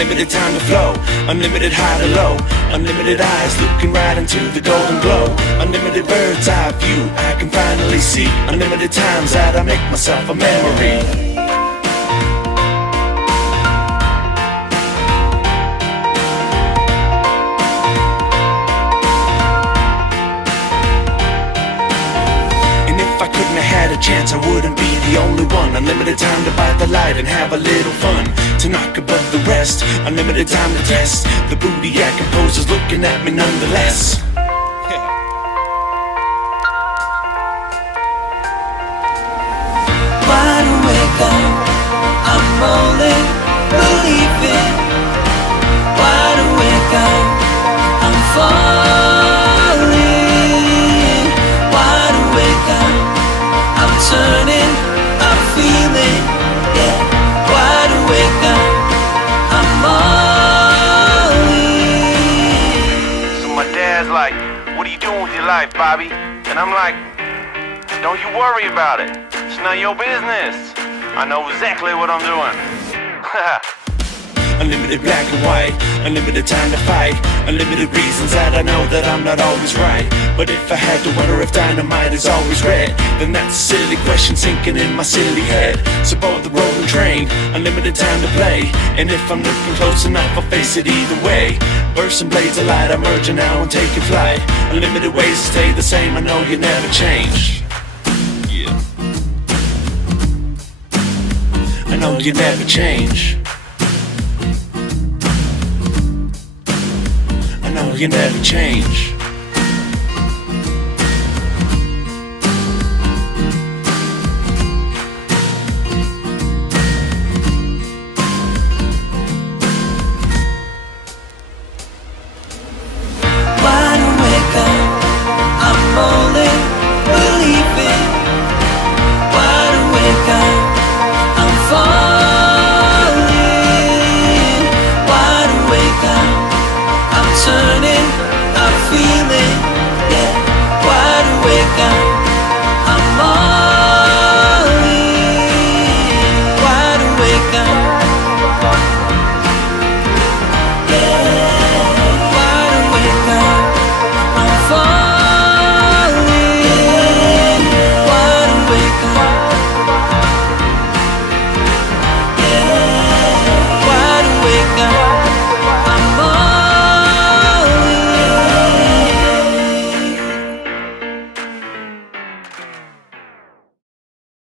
unlimited time to flow, unlimited high to low, unlimited eyes looking right into the golden glow, unlimited bird's eye view I can finally see, unlimited times that I make myself a memory. Had a chance, I wouldn't be the only one. Unlimited time to bite the light and have a little fun, to knock above the rest. Unlimited time to test the booty I compose is looking at me nonetheless. Wide awake, I'm rolling, believing. Wide awake, I'm falling. Wide awake, I'm turning, I'm feeling, yeah. Wide awake, I'm all in. So my dad's like, what are you doing with your life, Bobby? And I'm like, don't you worry about it. It's none of your business. I know exactly what I'm doing. Unlimited black and white, unlimited time to fight, unlimited reasons that I know that I'm not always right. But if I had to wonder if dynamite is always red, then that's a silly question sinking in my silly head. So board the rolling train, unlimited time to play, and if I'm looking close enough I'll face it either way. Bursting blades of light, I'm merging now and taking flight. Unlimited ways to stay the same, I know you never change. Yeah, I know you never change. I know you never change.